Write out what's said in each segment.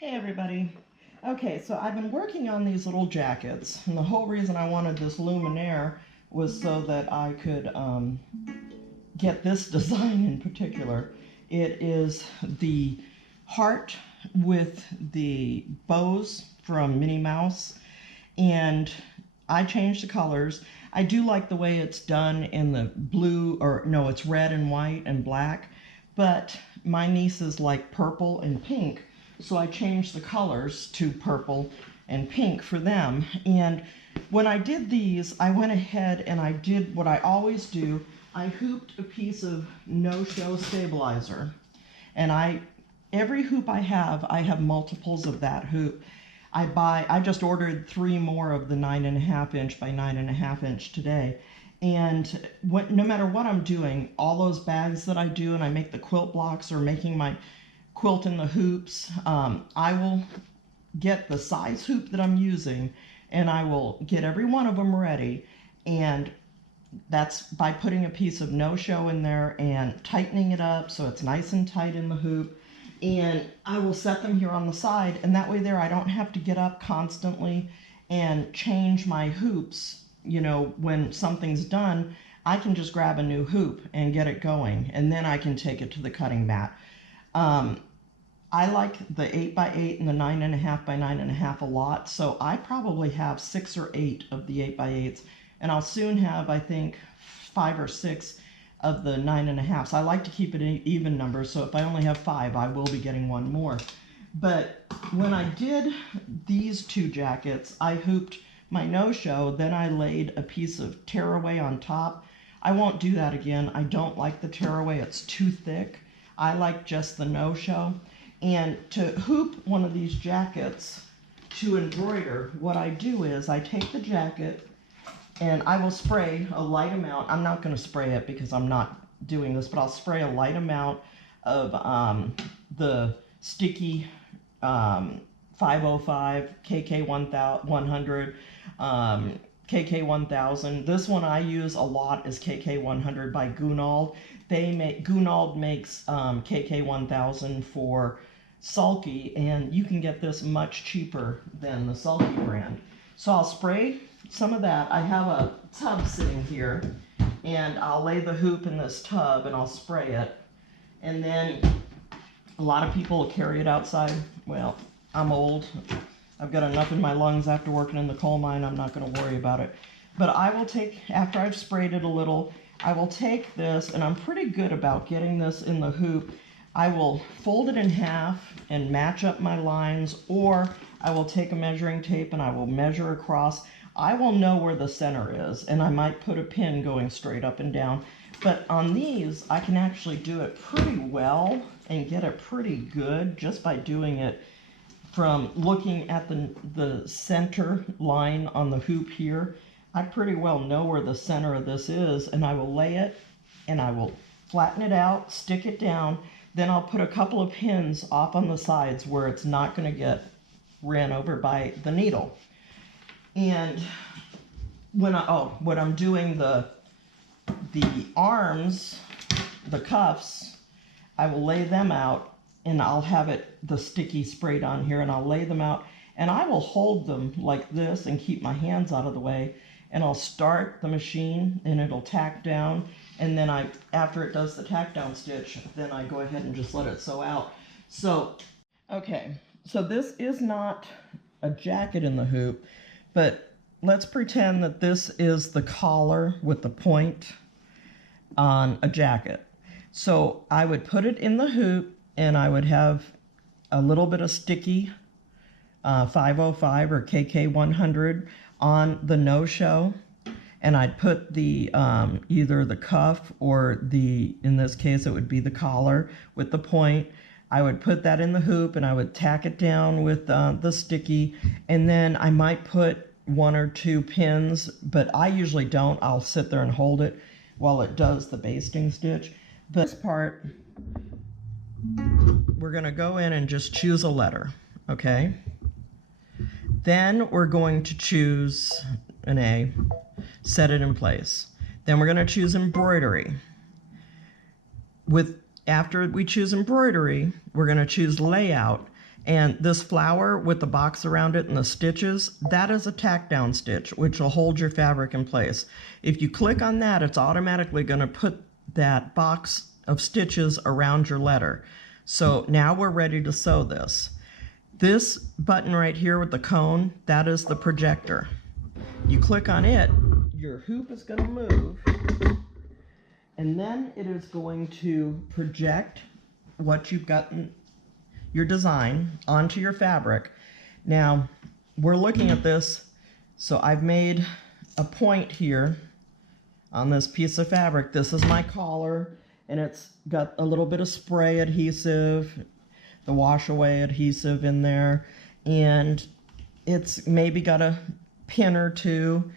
Hey everybody. Okay, so I've been working on these little jackets, and the whole reason I wanted this Luminaire was so that I could get this design in particular. It is the heart with the bows from Minnie Mouse, and I changed the colors. I do like the way it's done in the blue, or no, it's red and white and black, but my nieces like purple and pink, so I changed the colors to purple and pink for them. And when I did these, I went ahead and I did what I always do. I hooped a piece of no-show stabilizer, and every hoop I have multiples of that hoop. I just ordered 3 more of the 9.5 inch by 9.5 inch today. And no matter what I'm doing, all those bags that I do, and I make the quilt blocks or making my quilt in the hoops, I will get the size hoop that I'm using, and I will get every one of them ready. And that's by putting a piece of no-show in there and tightening it up so it's nice and tight in the hoop. And I will set them here on the side, and that way there I don't have to get up constantly and change my hoops. You know, when something's done, I can just grab a new hoop and get it going, and then I can take it to the cutting mat. I like the 8x8 and the 9.5 by 9.5 a lot, so I probably have 6 or 8 of the 8x8s, and I'll soon have, I think, 5 or 6 of the 9.5s. I like to keep it an even number, so if I only have 5, I will be getting one more. But when I did these 2 jackets, I hooped my no-show, then I laid a piece of tearaway on top. I won't do that again. I don't like the tearaway, it's too thick. I like just the no-show. And to hoop one of these jackets to embroider, what I do is I take the jacket and I will spray a light amount. I'm not going to spray it because I'm not doing this, but I'll spray a light amount of the sticky 505, KK100, KK1000. This one I use a lot is KK100 by Gunald. Gunald makes KK1000 for Sulky, and you can get this much cheaper than the Sulky brand. So I'll spray some of that. I have a tub sitting here, and I'll lay the hoop in this tub and I'll spray it. And then a lot of people will carry it outside. Well, I'm old. I've got enough in my lungs after working in the coal mine. I'm not going to worry about it. But I will take, after I've sprayed it a little, I will take this, and I'm pretty good about getting this in the hoop. I will fold it in half and match up my lines, or I will take a measuring tape and I will measure across. I will know where the center is, and I might put a pin going straight up and down. But on these, I can actually do it pretty well and get it pretty good just by doing it from looking at the center line on the hoop here. I pretty well know where the center of this is, and I will lay it and I will flatten it out, stick it down, then I'll put a couple of pins off on the sides where it's not going to get ran over by the needle. And when I'm doing the arms, the cuffs, I will lay them out, and I'll have the sticky sprayed on here, and I'll lay them out, and I will hold them like this and keep my hands out of the way, and I'll start the machine and it'll tack down, and then after it does the tack down stitch, then I go ahead and just let it sew out. So, okay, so this is not a jacket in the hoop, but let's pretend that this is the collar with the point on a jacket. So I would put it in the hoop, and I would have a little bit of sticky 505 or KK100 on the no-show, and I'd put the either the cuff or in this case it would be the collar with the point. I would put that in the hoop, and I would tack it down with the sticky, and then I might put 1 or 2 pins, but I usually don't. I'll sit there and hold it while it does the basting stitch. This part, we're going to go in and just choose a letter, okay? Then we're going to choose an A, set it in place. Then we're going to choose embroidery. After we choose embroidery, we're going to choose layout, And this flower with the box around it and the stitches, that is a tack down stitch, which will hold your fabric in place. If you click on that, it's automatically going to put that box of stitches around your letter. So now we're ready to sew this. This button right here with the cone, that is the projector. You click on it, your hoop is going to move, and then it is going to project what you've gotten, your design, onto your fabric. Now, we're looking at this, so I've made a point here on this piece of fabric. This is my collar, and it's got a little bit of spray adhesive, the wash away adhesive in there, and it's maybe got a pin or two.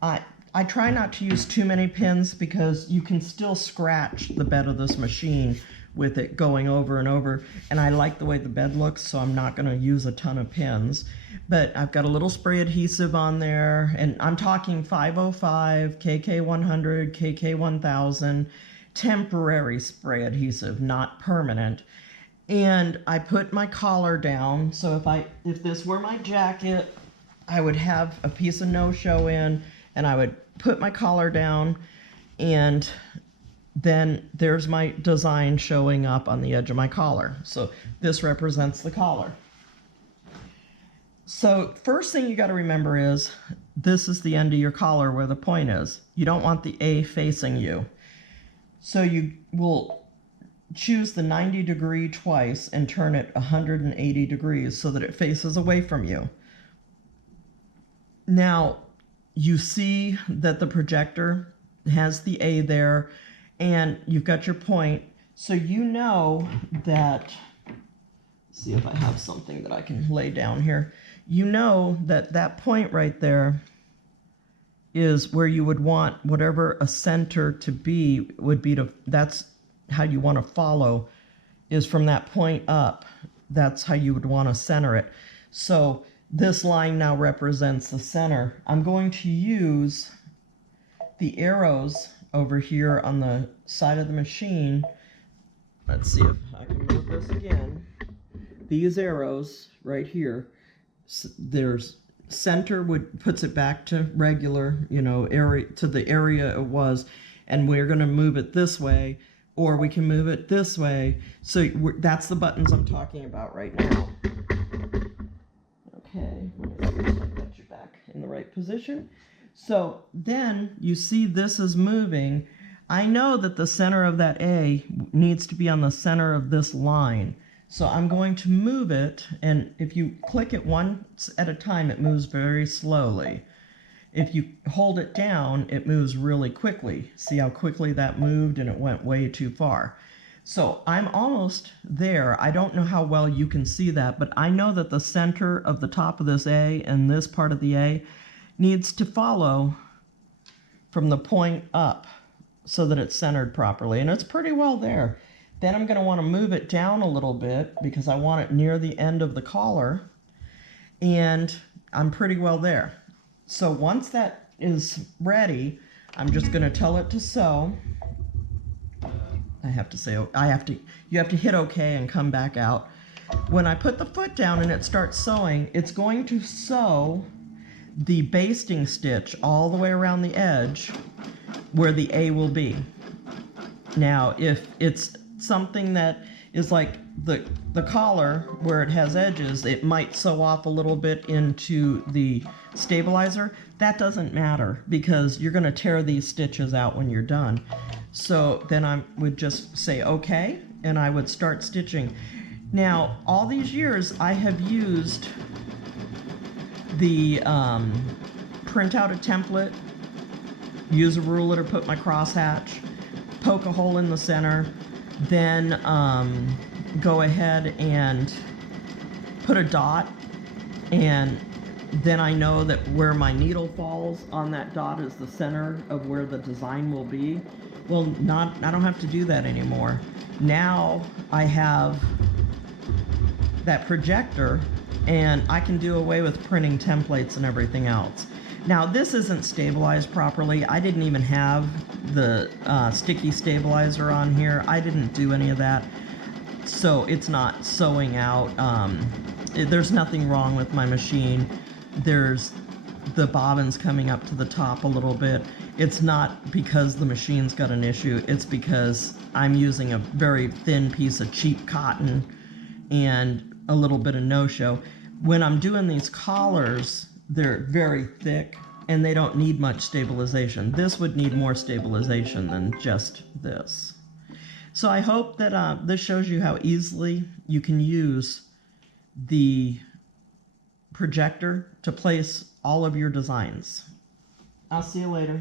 I try not to use too many pins because you can still scratch the bed of this machine with it going over and over, and I like the way the bed looks, so I'm not going to use a ton of pins. But I've got a little spray adhesive on there, and I'm talking 505, KK100, KK1000, temporary spray adhesive, not permanent. And I put my collar down, so if this were my jacket, I would have a piece of no-show in, and I would put my collar down, and then there's my design showing up on the edge of my collar. So this represents the collar. So first thing you got to remember is this is the end of your collar where the point is. You don't want the A facing you. So you will choose the 90 degree twice and turn it 180 degrees so that it faces away from you. Now you see that the projector has the A there, and you've got your point, so you know that, see if I have something that I can lay down here. You know that that point right there is where you would want whatever a center to be would be to, that's how you want to follow, is from that point up. That's how you would want to center it. So this line now represents the center. I'm going to use the arrows over here on the side of the machine. Let's see if I can move this again. These arrows right here, there's center puts it back to regular, area, to the area it was, and we're going to move it this way, or we can move it this way. So that's the buttons I'm talking about right now. Okay, let me see if I get you back in the right position. So then you see this is moving. I know that the center of that A needs to be on the center of this line. So I'm going to move it, and if you click it once at a time, it moves very slowly. If you hold it down, it moves really quickly. See how quickly that moved, and it went way too far. So I'm almost there. I don't know how well you can see that, but I know that the center of the top of this A and this part of the A needs to follow from the point up so that it's centered properly, and it's pretty well there. Then I'm going to want to move it down a little bit because I want it near the end of the collar, and I'm pretty well there. So once that is ready, I'm just going to tell it to sew. You have to hit OK and come back out. When I put the foot down and it starts sewing, it's going to sew the basting stitch all the way around the edge where the A will be. Now, if it's something that is like the collar where it has edges, it might sew off a little bit into the stabilizer. That doesn't matter because you're going to tear these stitches out when you're done. So then I would just say okay, and I would start stitching. Now, all these years I have used the print out a template, use a ruler to put my crosshatch, poke a hole in the center, then go ahead and put a dot, and then I know that where my needle falls on that dot is the center of where the design will be. Well, I don't have to do that anymore. Now I have that projector, and I can do away with printing templates and everything else. Now this isn't stabilized properly. I didn't even have the sticky stabilizer on here. I didn't do any of that. so it's not sewing out. There's nothing wrong with my machine. There's the bobbins coming up to the top a little bit. It's not because the machine's got an issue. It's because I'm using a very thin piece of cheap cotton and a little bit of no-show. When I'm doing these collars, they're very thick and they don't need much stabilization. This would need more stabilization than just this. So I hope that this shows you how easily you can use the projector to place all of your designs. I'll see you later.